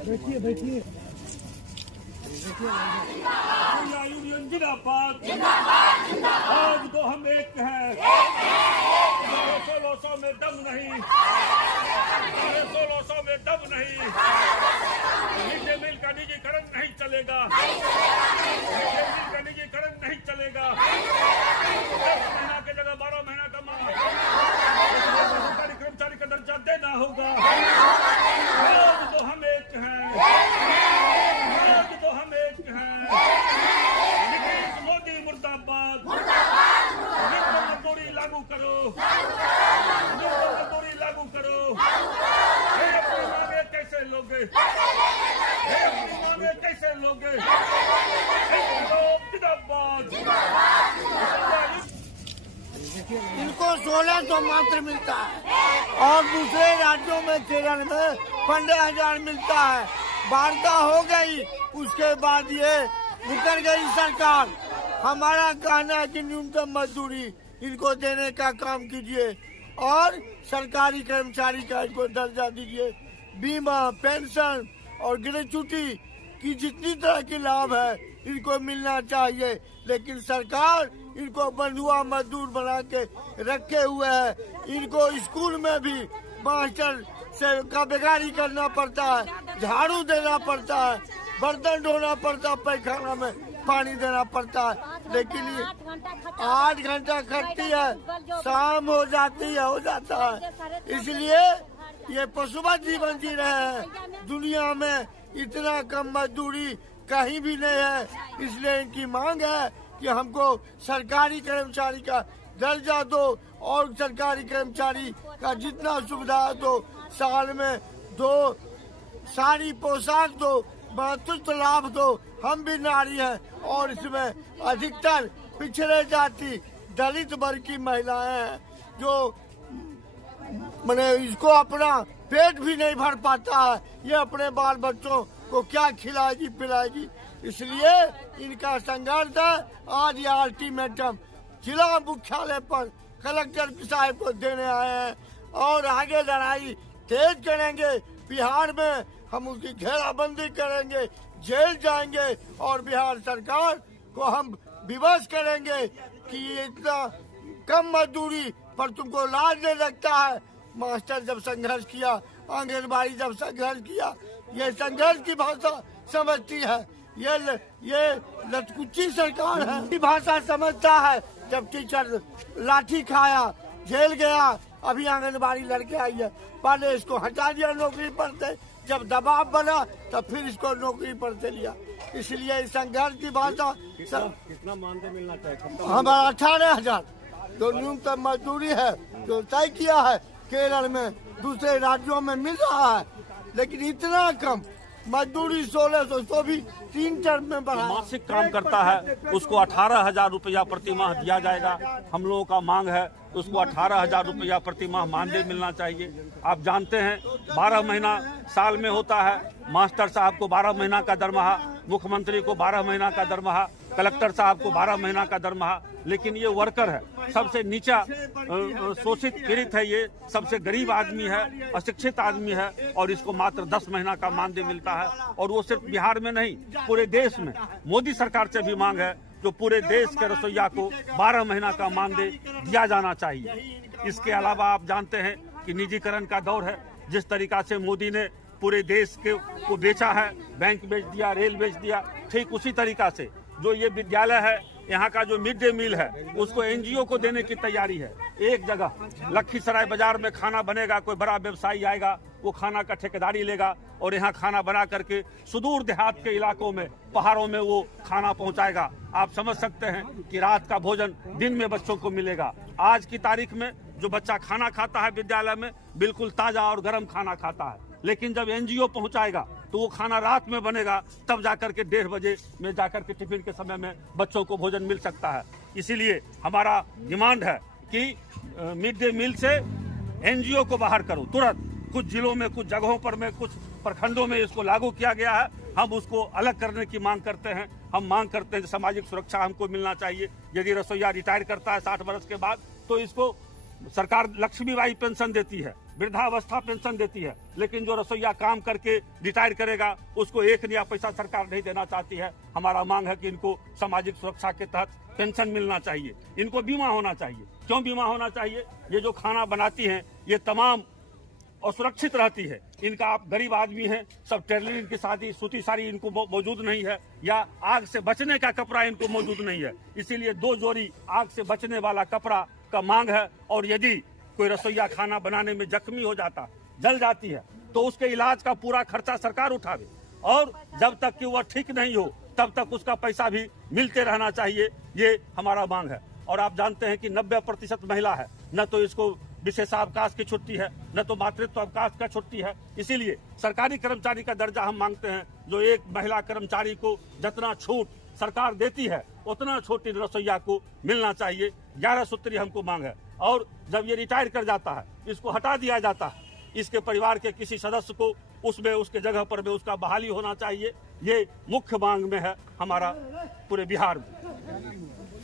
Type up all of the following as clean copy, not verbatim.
बैठिए बैठिए। यूनियन जिंदाबाद आज तो हम एक हैं। सोलह में दम नहीं, 1600 में दम नहीं। मिड डे मील का निजीकरण नहीं चलेगा, मिड डे मील का निजीकरण नहीं चलेगा। 10 महीना की जगह 12 महीना का सरकारी कर्मचारी का दर्जा देना होगा। आज तो हम एक हैं, आज तो हम एक हैं। नीतीश मोदी मुर्दाबाद। मिनिमम मजदूरी लागू करो, मिनिमम मजदूरी लागू करो। अपनी मांगे कैसे लोगे, अपनी मांगे कैसे लोगे? जिंदाबाद। इनको 1600 मात्र मिलता है और दूसरे राज्यों में केरल में 15,000 मिलता है। वार्ता हो गई, उसके बाद ये मुकर गई सरकार। हमारा कहना है कि न्यूनतम मजदूरी इनको देने का काम कीजिए और सरकारी कर्मचारी का इनको दर्जा दीजिए। बीमा, पेंशन और ग्रेच्युटी की जितनी तरह की लाभ है इनको मिलना चाहिए, लेकिन सरकार इनको बंधुआ मजदूर बना के रखे हुए है। इनको स्कूल में भी मास्टर से का बेगारी करना पड़ता है, झाड़ू देना पड़ता है, बर्तन धोना पड़ता है, पैखाना में पानी देना पड़ता है। लेकिन 8 घंटा खटती है, शाम हो जाती है, हो जाता है। इसलिए ये पशुवत जीवन जी रहे हैं। दुनिया में इतना कम मजदूरी कहीं भी नहीं है। इसलिए इनकी मांग है कि हमको सरकारी कर्मचारी का दर्जा दो और सरकारी कर्मचारी का जितना सुविधा दो। साल में 2 साड़ी पोशाक दो, मातृत्व लाभ दो। हम भी नारी हैं और इसमें अधिकतर पिछड़े जाति दलित वर्ग की महिलाएं हैं जो मैंने इसको अपना पेट भी नहीं भर पाता है। ये अपने बाल बच्चों को क्या खिलाएगी पिलाएगी। इसलिए इनका संघर्ष है। आज ये अल्टीमेटम जिला मुख्यालय पर कलेक्टर साहब को देने आए हैं और आगे लड़ाई तेज करेंगे। बिहार में हम उसकी घेराबंदी करेंगे, जेल जाएंगे और बिहार सरकार को हम विवश करेंगे कि ये इतना कम मजदूरी पर तुमको लाज नहीं लगता है। मास्टर जब संघर्ष किया, आंगनबाड़ी जब संघर्ष किया, ये संघर्ष की भाषा समझती है। ये लटकुच्ची सरकार है, ये भाषा समझता है। जब टीचर लाठी खाया, जेल गया, अभी आंगनबाड़ी लड़के आई है, पहले इसको हटा दिया नौकरी पर से, जब दबाव बना तब फिर इसको नौकरी पर से लिया। इसलिए इस संघर्ष की भाषा कितना मानदेय मिलना चाहिए? हमारा 18,000 जो न्यूनतम मजदूरी है जो तय किया है केरल में, दूसरे राज्यों में मिल रहा है, लेकिन इतना कम मजदूरी 1600 तो भी 3 टर्म में बढ़ा। मासिक काम करता है उसको 18,000 रुपया प्रति माह दिया जाएगा। हम लोगों का मांग है उसको 18,000 रुपया प्रति माह मानदेय मिलना चाहिए। आप जानते हैं 12 महीना साल में होता है। मास्टर साहब को 12 महीना का दरमाहा, मुख्यमंत्री को 12 महीना का दरमाहा, कलेक्टर साहब को 12 महीना का दरमाहा। लेकिन ये वर्कर है, सबसे नीचा शोषित पीड़ित है, ये सबसे गरीब आदमी है, अशिक्षित आदमी है और इसको मात्र 10 महीना का मानदेय मिलता है। और वो सिर्फ बिहार में नहीं, पूरे देश में। मोदी सरकार से भी मांग है जो पूरे देश के रसोइया को 12 महीना का मानदेय दिया जाना चाहिए। इसके अलावा आप जानते हैं कि निजीकरण का दौर है। जिस तरीका से मोदी ने पूरे देश को बेचा है, बैंक बेच दिया, रेल बेच दिया, ठीक उसी तरीका से जो ये विद्यालय है, यहाँ का जो मिड डे मील है, उसको एनजीओ को देने की तैयारी है। एक जगह लखीसराय बाजार में खाना बनेगा, कोई बड़ा व्यवसायी आएगा, वो खाना का ठेकेदारी लेगा और यहाँ खाना बना करके सुदूर देहात के इलाकों में, पहाड़ों में वो खाना पहुँचाएगा। आप समझ सकते हैं कि रात का भोजन दिन में बच्चों को मिलेगा। आज की तारीख में जो बच्चा खाना खाता है विद्यालय में, बिल्कुल ताजा और गर्म खाना खाता है। लेकिन जब एनजीओ पहुँचाएगा तो वो खाना रात में बनेगा, तब जाकर के 1:30 बजे में जाकर के टिफिन के समय में बच्चों को भोजन मिल सकता है। इसीलिए हमारा डिमांड है कि मिड डे मील से एनजीओ को बाहर करो तुरंत। कुछ जिलों में, कुछ जगहों पर में, कुछ प्रखंडों में इसको लागू किया गया है। हम उसको अलग करने की मांग करते हैं। हम मांग करते हैं सामाजिक सुरक्षा हमको मिलना चाहिए। यदि रसोईया रिटायर करता है 60 वर्ष के बाद तो इसको सरकार लक्ष्मीबाई पेंशन देती है, वृद्धावस्था पेंशन देती है, लेकिन जो रसोईया काम करके रिटायर करेगा उसको 1 नया पैसा सरकार नहीं देना चाहती है। हमारा मांग है कि इनको सामाजिक सुरक्षा के तहत पेंशन मिलना चाहिए, इनको बीमा होना चाहिए। क्यों बीमा होना चाहिए? ये जो खाना बनाती हैं ये तमाम असुरक्षित रहती है। इनका आप गरीब आदमी हैं, सब टेलरिंग की शादी सूती साड़ी इनको मौजूद नहीं है, या आग से बचने का कपड़ा इनको मौजूद नहीं है। इसीलिए 2 जोड़ी आग से बचने वाला कपड़ा का मांग है। और यदि कोई रसोईया खाना बनाने में जख्मी हो जाता, जल जाती है, तो उसके इलाज का पूरा खर्चा सरकार उठावे, और जब तक कि वह ठीक नहीं हो तब तक उसका पैसा भी मिलते रहना चाहिए। ये हमारा मांग है। और आप जानते हैं कि 90% महिला है, न तो इसको विशेषावकाश की छुट्टी है, न तो मातृत्व अवकाश का छुट्टी है। इसीलिए सरकारी कर्मचारी का दर्जा हम मांगते हैं। जो एक महिला कर्मचारी को जितना छूट सरकार देती है उतना छूट रसोईया को मिलना चाहिए। 11 सूत्री हमको मांग है। और जब ये रिटायर कर जाता है इसको हटा दिया जाता है, इसके परिवार के किसी सदस्य को उसमें उसके जगह पर में उसका बहाली होना चाहिए। ये मुख्य मांग में है हमारा पूरे बिहार में।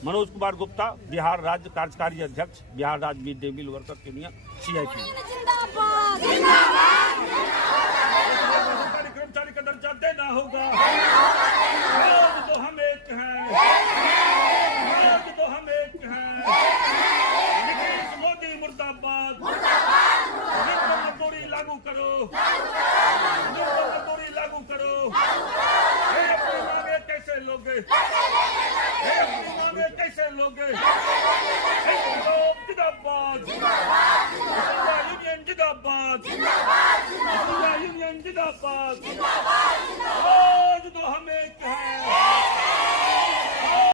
मनोज कुमार गुप्ता, बिहार राज्य कार्यकारी अध्यक्ष, बिहार राज्य mid day meal workers union CIT। कर्मचारी का दर्जा देना होगा, तो हम एक हैं, तो हम एक हैं। नीतीश मोदी मुर्दाबाद, मजदूरी लागू करो, मजदूरी लागू करो। अपनी मांगे कैसे लोगे, अपनी मांगे कैसे लोगे? जिंदाबाद, यूनियन जिंदाबाद, यूनियन जिंदाबाद।